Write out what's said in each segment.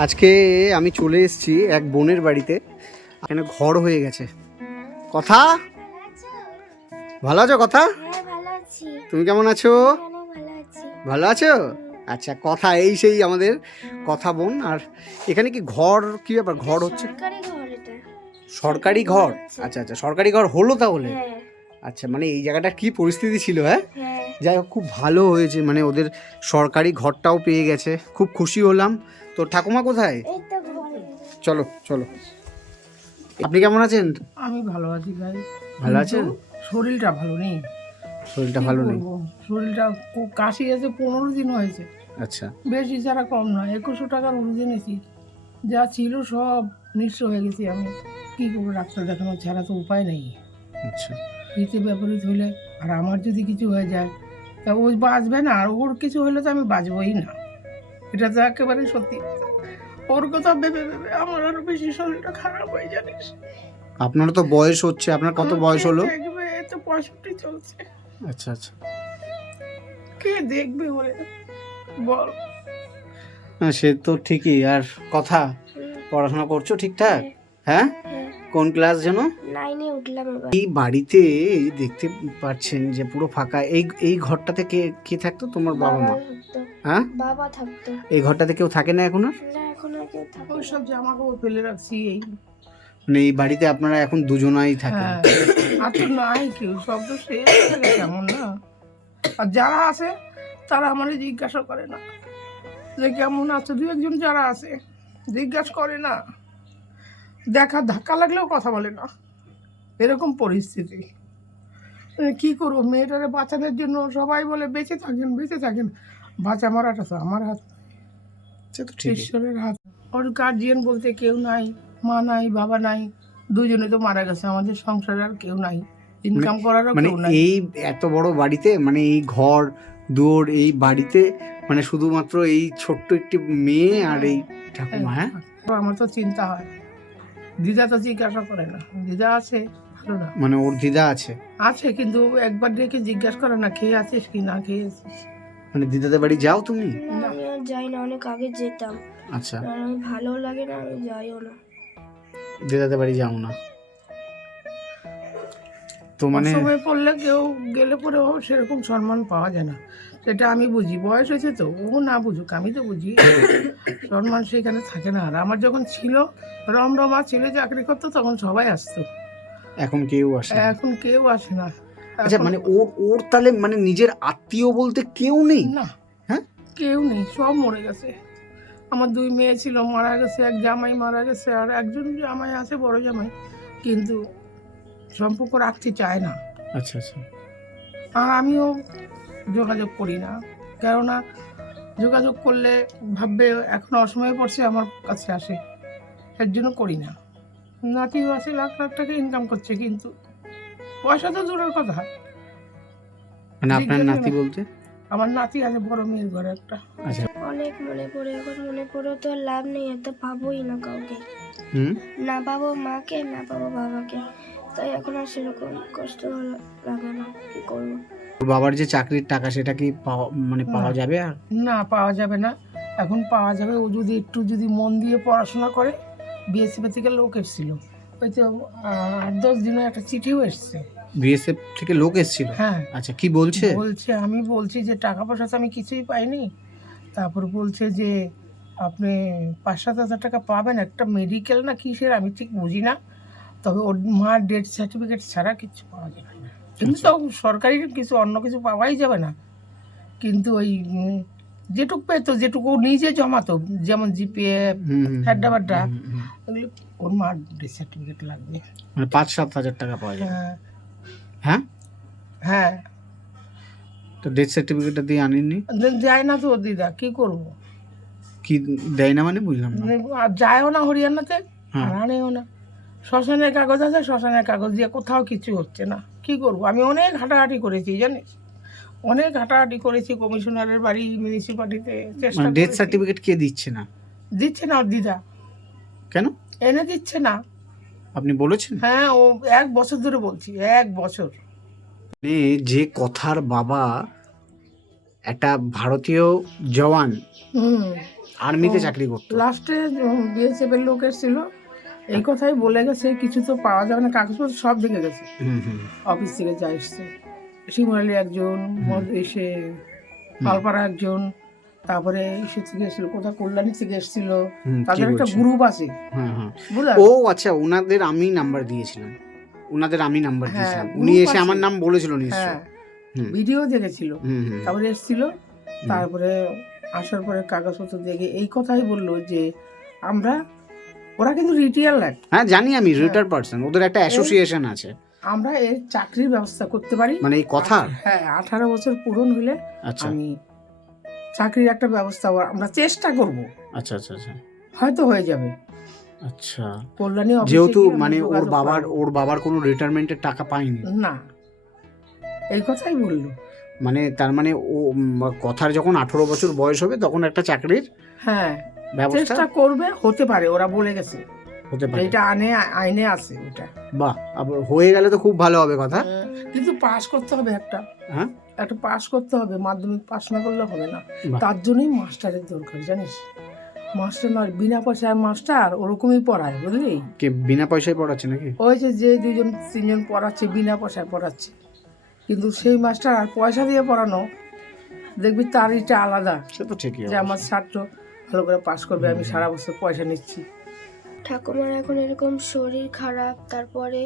আজকে আমি চলে এসেছি এক বোনের বাড়িতে। এখানে ঘর হয়ে গেছে। কথা? ভালো আছো কথা? তুমি কেমন আছো? ভালো আছো? আচ্ছা কথা এই সেই আমাদের কথা বোন। আর এখানে কি ঘর কি ব্যাপার? ঘর হচ্ছে? সরকারি ঘর আচ্ছা আচ্ছা সরকারি ঘর হলো তাহলে? হ্যাঁ। আচ্ছা মানে এই জায়গাটার কি পরিস্থিতি ছিল হ্যাঁ? হ্যাঁ যাই হোক খুব ভালো হয়েছে মানে ওদের সরকারি ঘরটাও পেয়ে গেছে। খুব খুশি হলাম। তো ঠাকুমা কোথায়? এই তো ঘরে। চলো চলো। আপনি কেমন আছেন? আমি ভালো আছি ভাই। ভালো আছেন? শরীরটা ভালো নেই। শরীরটা ভালো নেই? শরীরটা খুব কাশি আছে পনেরো দিন হয়েছে। আচ্ছা। বেশি ছাড়া কম নয় একুশশো টাকার ওষুধ এনেছি। যা ছিল সব নিঃস্ব হয়ে গেছি আমি। কি করব ডাক্তার দেখানো ছাড়া তো উপায় নেই। আচ্ছা। হিতে বিপরীত হলে আর আমার যদি কিছু হয়ে যায় ওই বাঁচবে না আর ওর কিছু হলে তো আমি বাঁচবই না। এটা তো একেবারে সত্যি ওর কথা ভেবে ভেবে আমার আরও বেশি শরীরটা খারাপ হয়ে জানিস? আপনার তো বয়স হচ্ছে আপনার কত বয়স হলো? তো পঁয়ষট্টি চলছে। আচ্ছা আচ্ছা। কে দেখবে ওরে? বল। হ্যাঁ সে তো ঠিকই আর কথা পড়াশোনা করছ ঠিকঠাক? হ্যাঁ? হ্যাঁ। কোন ক্লাস যেন নাইনে উঠলাম এই বাড়িতে এই দেখতে পাচ্ছেন যে পুরো ফাঁকা। এই এই ঘরটাতে কে কে থাকতো? তোমার বাবা মা। হ্যাঁ? বাবা থাকতো। এই ঘরটাতে কেউ থাকে না এখন আর? না এখন আর কেউ থাকে ওই সব জামা কাপড় ফেলে রাখছি এই। মানে এই বাড়িতে আপনারা এখন দুজনাই থাকেন। হ্যাঁ। আর তো নাই কেউ সব তো শেষ হয়ে গেছে কেমন না? আর যারা আছে তারা আমারে জিজ্ঞাসা করে না। যে কেমন আছে? দু একজন যারা আছে জিজ্ঞাসা করে না। দেখা ধাক্কা লাগলেও কথা বলে না। এরকম পরিস্থিতি। কি করব? মেয়েটারে বাঁচানোর জন্য সবাই বলে বেঁচে থাকেন বেঁচে থাকেন। বাঁচা মারাটা তো আমার হাত। সে তো ঈশ্বরের হাত। ওর গার্জিয়ান বলতে কেউ নাই মা নাই বাবা নাই দুজনে তো মারা গেছে। আমাদের সংসারে আর কেউ নাই। ইনকাম করারও মানে কেউ নাই। এই এত বড় বাড়িতে মানে এই ঘর দুয়ার এই বাড়িতে মানে শুধুমাত্র এই ছোট্ট একটি মেয়ে আর এই ঠাকুমা হ্যাঁ? তো আমার তো চিন্তা হয়। দিদা তো জিজ্ঞাসা করে না। দিদা আছে ভালো না। মানে ওর দিদা আছে? আছে কিন্তু একবার ডেকে জিজ্ঞাসা করে না খেয়ে আছিস কি না খেয়ে আছিস মানে দিদাদের বাড়ি যাও তুমি? না আমি আর যাই না অনেক আগে যেতাম। আচ্ছা। আমি ভালো লাগে না আমি যাইও না। দিদাদের বাড়ি যাও না? তো মানে সময় পড়লে কেউ গেলে পরেও সেরকম সম্মান পাওয়া যায় না। সেটা আমি বুঝি বয়স হয়েছে তো ও না বুঝুক আমি তো বুঝি। সম্মান সেখানে থাকে না। আর আমার যখন ছিল রমরমা ছেলে চাকরি করতো তখন সবাই আসতো। এখন কেউ আসে না। এখন কেউ আসে না। আচ্ছা এখন- মানে ওর ওর তাহলে মানে নিজের আত্মীয় বলতে কেউ নেই? না। হ্যাঁ? কেউ নেই সব মরে গেছে। আমার দুই মেয়ে ছিল মারা গেছে এক জামাই মারা গেছে আর একজন জামাই আছে বড় জামাই। কিন্তু সম্পর্ক রাখতে চায় না। আচ্ছা আচ্ছা। আর আমিও যোগাযোগ করি না। কেননা যোগাযোগ করলে ভাববে এখন অসময়ে পড়ছে আমার কাছে আসে। এর জন্য করি না। নাতিও আছে লাখ লাখ টাকা ইনকাম করছে কিন্তু পয়সা তো দূরের কথা। মানে আপনার নাতি বলতে? আমার নাতি আছে বড় মেয়ের ঘরে একটা। আচ্ছা। অনেক মনে পড়ে এখন মনে পড়েও তো আর লাভ নেই এত পাবোই না কাউকে। হুম? না পাবো মাকে না পাবো বাবাকে। তাই এখন আর সেরকম কষ্ট হলো- লাগে না কি করব? ওর বাবার যে চাকরির টাকা সেটা কি পাওয়া মানে পাওয়া যাবে আর? না পাওয়া যাবে না। এখন পাওয়া যাবে ও যদি একটু যদি মন দিয়ে পড়াশোনা করে বিএসসি থেকে লোক এসেছিল। ওই তো আট দশ দিনে একটা চিঠিও এসছে। বিএসএফ থেকে লোক এসেছিল? হ্যাঁ। আচ্ছা কি বলছে? বলছে আমি বলছি যে টাকা পয়সা তো আমি কিছুই পাইনি। তারপর বলছে যে আপনি পাঁচ সাত হাজার টাকা পাবেন একটা মেডিকেল না কিসের আমি ঠিক বুঝি না। তবে ওর মার ডেথ সার্টিফিকেট ছাড়া কিছু পাওয়া যাবে না। কিন্তু তো সরকারি কিছু অন্য কিছু পাওয়াই যাবে না। কিন্তু ওই যেটুকু পেতো যেটুকু নিজে জমাতো যেমন হুম, হ্যাড্ডা বাড্ডা। ওগুলো ওর মার ডেথ সার্টিফিকেট লাগবে? মানে পাঁচ সাত হাজার টাকা পাওয়া যাবে। হ্যাঁ। হ্যাঁ? হ্যাঁ। তো ডেথ সার্টিফিকেটটা দিয়ে আনেননি? যায় না তো দিদা কী করব? কি দেয় না মানে বুঝলাম না। আর যায়ও না হরিয়ানাতে হ্যাঁ। আর আনেও না। শ্মশানের কাগজ আছে শ্মশানের কাগজ দিয়ে কোথাও কিছু হচ্ছে না। কি করব? আমি অনেক হাঁটাহাঁটি করেছি জানিস? অনেক হাঁটাহাঁটি করেছি কমিশনারের বাড়ি মিউনিসিপালিটিতে চেষ্টা ডেথ সার্টিফিকেট কে দিচ্ছে না? দিচ্ছে না দিদা। কেন? এনে দিচ্ছে না। আপনি বলেছেন? হ্যাঁ ও এক বছর ধরে বলছি এক বছর। মানে যে কথার বাবা একটা ভারতীয় জওয়ান আর্মিতে চাকরি করতো। লাস্টে বিএসএফ এর লোক এসেছিল এই কথাই বলে গেছে কিছু তো পাওয়া যাবে না কাগজপত্র সব দেখে গেছে। হুম হুম। অফিস থেকে যা এসছে। শিমুরালি একজন মদ- এসে পালপাড়া একজন তারপরে এসে থেকে এসেছিল কোথাও কল্যাণী থেকে এসেছিল। তাদের একটা গ্রুপ আছে। হ্যাঁ হ্যাঁ ও আচ্ছা ওনাদের আমি নাম্বার দিয়েছিলাম। ওনাদের আমি নাম্বার হ্যাঁ, দিয়েছিলাম। উনি এসে আমার নাম বলেছিল হ্যাঁ। নিশ্চয় ভিডিও দেখেছিল। হুম হুম। তারপরে এসেছিল। তারপরে আসার পরে কাগজপত্র দেখে এই কথাই বলল যে আমরা ওরা কিন্তু রিটিয়ার লাগ হ্যাঁ জানি আমি রিটার পার্সন ওদের একটা অ্যাসোসিয়েশন আছে। আমরা এর চাকরির ব্যবস্থা করতে পারি। মানে এই কথা? হ্যাঁ আঠারো বছর পূরণ হলে আচ্ছা। আমি চাকরির একটা ব্যবস্থা আমরা চেষ্টা করব। আচ্ছা আচ্ছা আচ্ছা। হয়তো হয়ে যাবে। আচ্ছা। কল্যাণী যেহেতু মানে ওর বাবার ওর বাবার কোনো রিটায়ারমেন্টের টাকা পায়নি। না। এই কথাই বলল। মানে তার মানে ও কথার যখন আঠারো বছর বয়স হবে তখন একটা চাকরির হ্যাঁ। চেষ্টা করবে হতে পারে ওরা বলে গেছে। হতে পারে। এটা আনে আইনে আছে ওটা। বাহ আবার হয়ে গেলে তো খুব ভালো হবে কথা। কিন্তু পাস করতে হবে একটা। হ্যাঁ? একটা পাস করতে হবে মাধ্যমিক পাস না করলে হবে না। তার জন্যই মাস্টারের দরকার জানিস? মাস্টার নয় বিনা পয়সার মাস্টার ওরকমই পড়ায় বুঝলি? কে বিনা পয়সায় পড়াচ্ছে নাকি? ওই যে যে দুজন তিনজন পড়াচ্ছে বিনা পয়সায় পড়াচ্ছে। কিন্তু সেই মাস্টার আর পয়সা দিয়ে পড়ানো দেখবি তার এটা আলাদা। সে তো ঠিকই যে আমার ছাত্র ভালো করে পাস করবে আমি সারা বছর পয়সা নিচ্ছি। ঠাকুমার এখন এরকম শরীর খারাপ তারপরে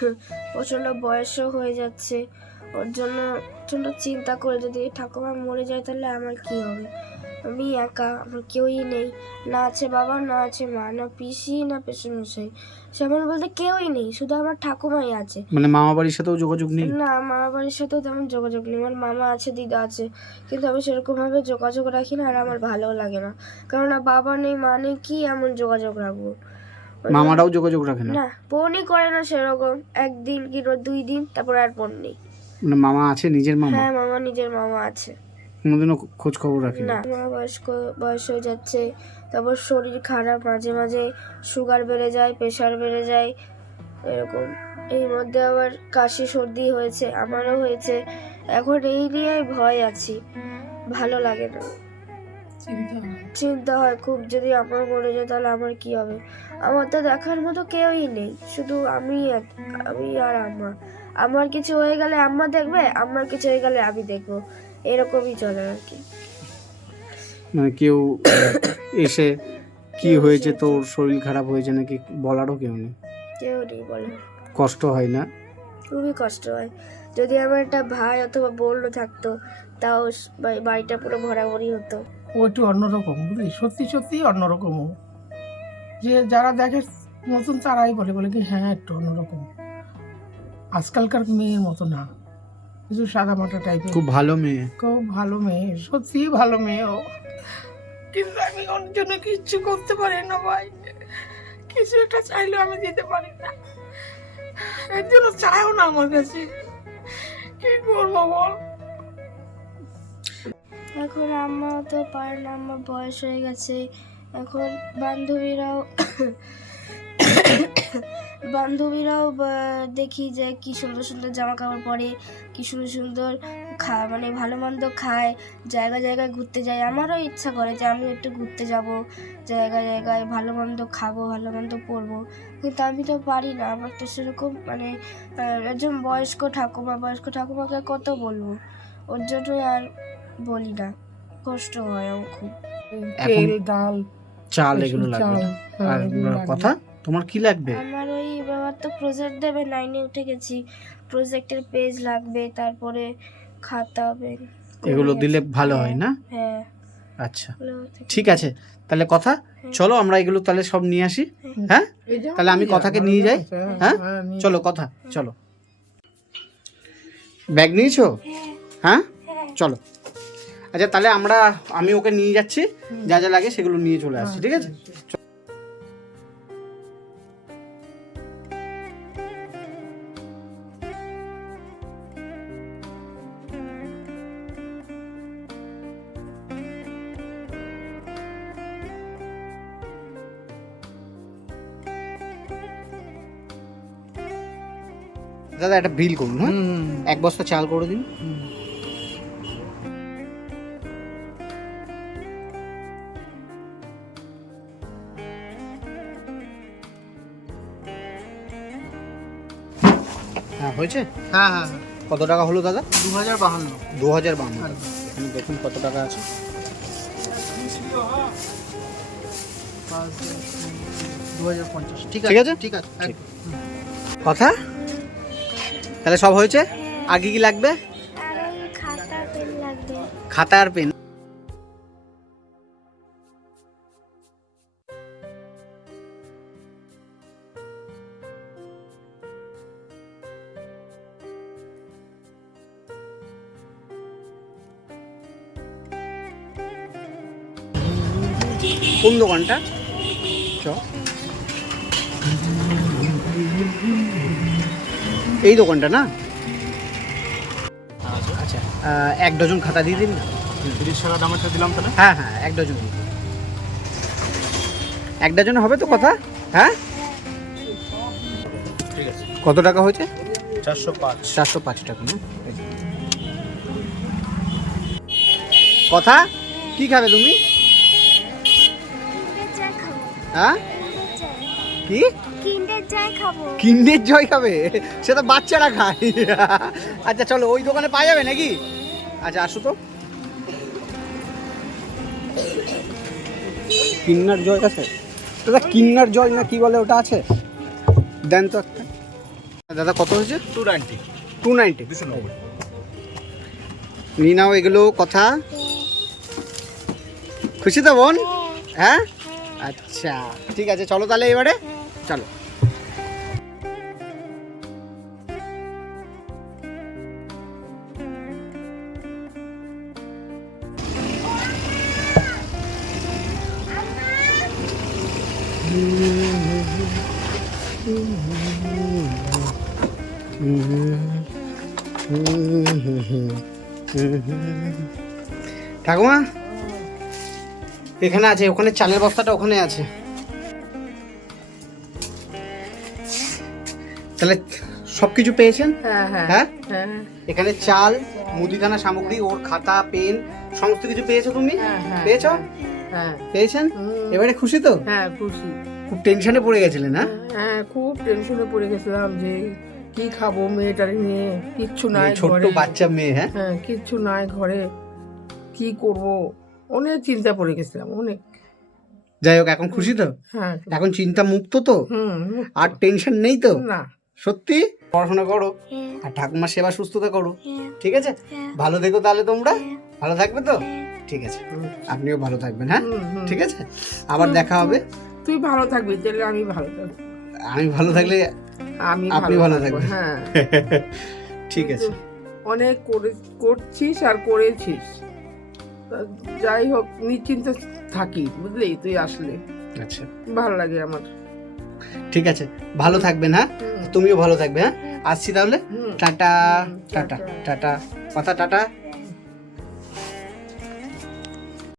প্রচণ্ড বয়সও হয়ে যাচ্ছে। ওর জন্য প্রচণ্ড চিন্তা করে যদি ঠাকুমা মরে যায় তাহলে আমার কি হবে? আমি একা আমার কেউই নেই। না আছে বাবা না আছে মা না পিসি না পেছন পেছনমশাই। সেমন বলতে কেউই নেই শুধু আমার ঠাকুমাই আছে। মানে মামা বাড়ির সাথেও যোগাযোগ নেই? না মামা বাড়ির সাথেও তেমন যোগাযোগ নেই। আমার মামা আছে দিদা আছে। কিন্তু আমি সেরকমভাবে যোগাযোগ রাখি না আর আমার ভালোও লাগে না। কেননা বাবা নেই মা নেই কি এমন যোগাযোগ রাখব? মামারাও যোগাযোগ রাখে না? না ফোনই করে না সেরকম। একদিন কি দুই দিন তারপর আর ফোন নেই। মানে মামা আছে নিজের মামা? হ্যাঁ মামা নিজের মামা আছে। কোনোদিনও খোঁজ খবর রাখে না মা বয়স্ক বয়স হয়ে যাচ্ছে তারপর শরীর খারাপ মাঝে মাঝে সুগার বেড়ে যায় প্রেশার বেড়ে যায় এরকম। এই মধ্যে আবার কাশি সর্দি হয়েছে আমারও হয়েছে। এখন এই নিয়ে ভয় আছি ভালো লাগে না। চিন্তা হয়। খুব যদি আমার মরে যায় তাহলে আমার কি হবে? আমার তো দেখার মতো কেউই নেই শুধু আমি এক- আমি আর আম্মা। আমার কিছু হয়ে গেলে আম্মা দেখবে আমার কিছু হয়ে গেলে আমি দেখব। এরকমই চলে আর কি। মানে কেউ এসে কি হয়েছে তোর শরীর খারাপ হয়েছে নাকি বলারও কেউ নেই? কেউ নেই বলে কষ্ট হয় না? খুবই কষ্ট হয়। যদি আমার একটা ভাই অথবা বোন থাকতো তাও বাড়িটা পুরো ভরাভরি হতো। ও একটু অন্যরকম বুঝলি? সত্যি সত্যি অন্যরকম ও। যে যারা দেখে নতুন তারাই বলে বলে কি হ্যাঁ একটু অন্যরকম। আজকালকার মেয়ের মতো না। কিছু সাদা মাটা টাইপের খুব ভালো মেয়ে। খুব ভালো মেয়ে সত্যি ভালো মেয়ে ও। কিন্তু আমি ওর জন্য কিচ্ছু করতে পারি না ভাই। কিছু একটা চাইলেও আমি দিতে পারি না। এর জন্য চাইও না আমার কাছে। কি করব বল? এখন আম্মা তো পারে না আম্মা বয়স হয়ে গেছে। এখন বান্ধবীরাও বান্ধবীরাও দেখি যে কি সুন্দর সুন্দর জামা কাপড় পরে কি সুন্দর সুন্দর খা মানে ভালো মন্দ খায় জায়গা জায়গায় ঘুরতে যায়। আমারও ইচ্ছা করে যে আমি একটু ঘুরতে যাব জায়গা জায়গায় ভালো মন্দ খাব ভালো মন্দ পরবো। কিন্তু আমি তো পারি না আমার তো সেরকম মানে একজন বয়স্ক ঠাকুমা বয়স্ক ঠাকুমাকে কত বলব? ওর জন্যই আর বলি না কষ্ট হয় আমার খুব। তেল ডাল চাল এগুলো লাগবে হ্যাঁ, আর কথা? তোমার কি লাগবে? আমার ওই ব্যাপার তো প্রজেক্ট দেবে নাইনে উঠে গেছি। প্রজেক্টের পেজ লাগবে তারপরে খাতা হবে এগুলো দিলে ভালো হয় না? হ্যাঁ আচ্ছা। ঠিক আছে তাহলে কথা চলো আমরা এগুলো তাহলে সব নিয়ে আসি হ্যাঁ। তাহলে আমি কথাকে নিয়ে যাই? হ্যাঁ, হ্যাঁ? হ্যাঁ, চলো কথা চলো। ব্যাগ নিয়েছো? হ্যাঁ। হ্যাঁ? হ্যাঁ। চলো। আচ্ছা তাহলে আমরা আমি ওকে নিয়ে যাচ্ছি যা যা লাগে সেগুলো নিয়ে চলে আসছি ঠিক আছে? দাদা একটা বিল করুন হ্যাঁ? এক বস্তা চাল করে দিন। হ্যাঁ হয়েছে? হ্যাঁ হ্যাঁ, হ্যাঁ। কত টাকা হলো দাদা? দু হাজার বাহান্ন। দু হাজার বাহান্ন হ্যাঁ। এখানে দেখুন কত টাকা আছে ঠিক আছে? ঠিক আছে। কথা? তাহলে সব হয়েছে? আগে কি লাগবে? খাতা আর পেন কোন দোকানটা? চ। এই দোকানটা না? আচ্ছা। এক ডজন খাতা দিয়ে দিন না? তিরিশ টাকা দামেরটা দিলাম তাহলে। হ্যাঁ হ্যাঁ এক ডজন। দিয়ে দিন। এক ডজন হবে তো কথা? হ্যাঁ? ঠিক আছে। কত টাকা হয়েছে? চারশো পাঁচ। চারশো পাঁচ টাকা না? কথা? কি খাবে তুমি? হ্যাঁ? কি? জয় খাব। কিন্ডের জয় খাবে সে তো বাচ্চারা খায়। আচ্ছা চলো ওই দোকানে পাওয়া যাবে নাকি? আচ্ছা আসো তো। কিন্নার জয় আছে? দাদা কিন্নার জয় না কি বলে ওটা আছে? দেন তো একটা। দাদা কত হয়েছে? টু নাইনটি টু নাইনটি নিয়ে নাও এগুলো কথা। খুশি তো বোন? হ্যাঁ? আচ্ছা ঠিক আছে চলো তাহলে এবারে। চলো। ঠাকুমা? এখানে আছে ওখানে চালের বস্তাটা ওখানে আছে। তাহলে সব কিছু পেয়েছেন? হ্যাঁ হ্যাঁ। হ্যাঁ? হ্যাঁ এখানে চাল মুদিখানা সামগ্রী ওর খাতা পেন সমস্ত কিছু পেয়েছ তুমি? পেয়েছ? হ্যাঁ। পেয়েছেন? এবারে খুশি তো? হ্যাঁ খুশি। খুব টেনশনে পড়ে গেছিলেন হ্যাঁ? হ্যাঁ খুব টেনশনে পড়ে গেছিলাম যে কি খাব মেয়েটারে নিয়ে? কিচ্ছু নাই ছোট্ট বাচ্চা মেয়ে হ্যাঁ? হ্যাঁ কিচ্ছু নাই ঘরে। কি করব? অনেক চিন্তা পড়ে গেছিলাম অনেক। যাই হোক এখন খুশি তো? হ্যাঁ এখন চিন্তা মুক্ত তো? আর টেনশন নেই তো? না। সত্যি? পড়াশোনা করো। হ্যাঁ। আর ঠাকুমার সেবা সুস্থতা করো। হ্যাঁ। ঠিক আছে? হ্যাঁ। ভালো থেকো তাহলে তোমরা। ভালো থাকবে তো। ঠিক আছে। আপনিও ভালো থাকবেন হ্যাঁ। ঠিক আছে? আবার দেখা হবে। তুই ভালো থাকবি তাহলে আমি ভালো থাকব। আমি ভালো থাকলে আমি আপনি ভালো থাকবেন। হ্যাঁ। ঠিক আছে। অনেক করে করছিস আর করেছিস। যাই হোক নিশ্চিন্ত থাকি বুঝলি? তুই আসলে। আচ্ছা। ভালো লাগে আমার। ঠিক আছে ভালো থাকবেন হ্যাঁ? তুমিও ভালো থাকবে হ্যাঁ? আসছি তাহলে? Tata tata. টাটা। কথা টাটা।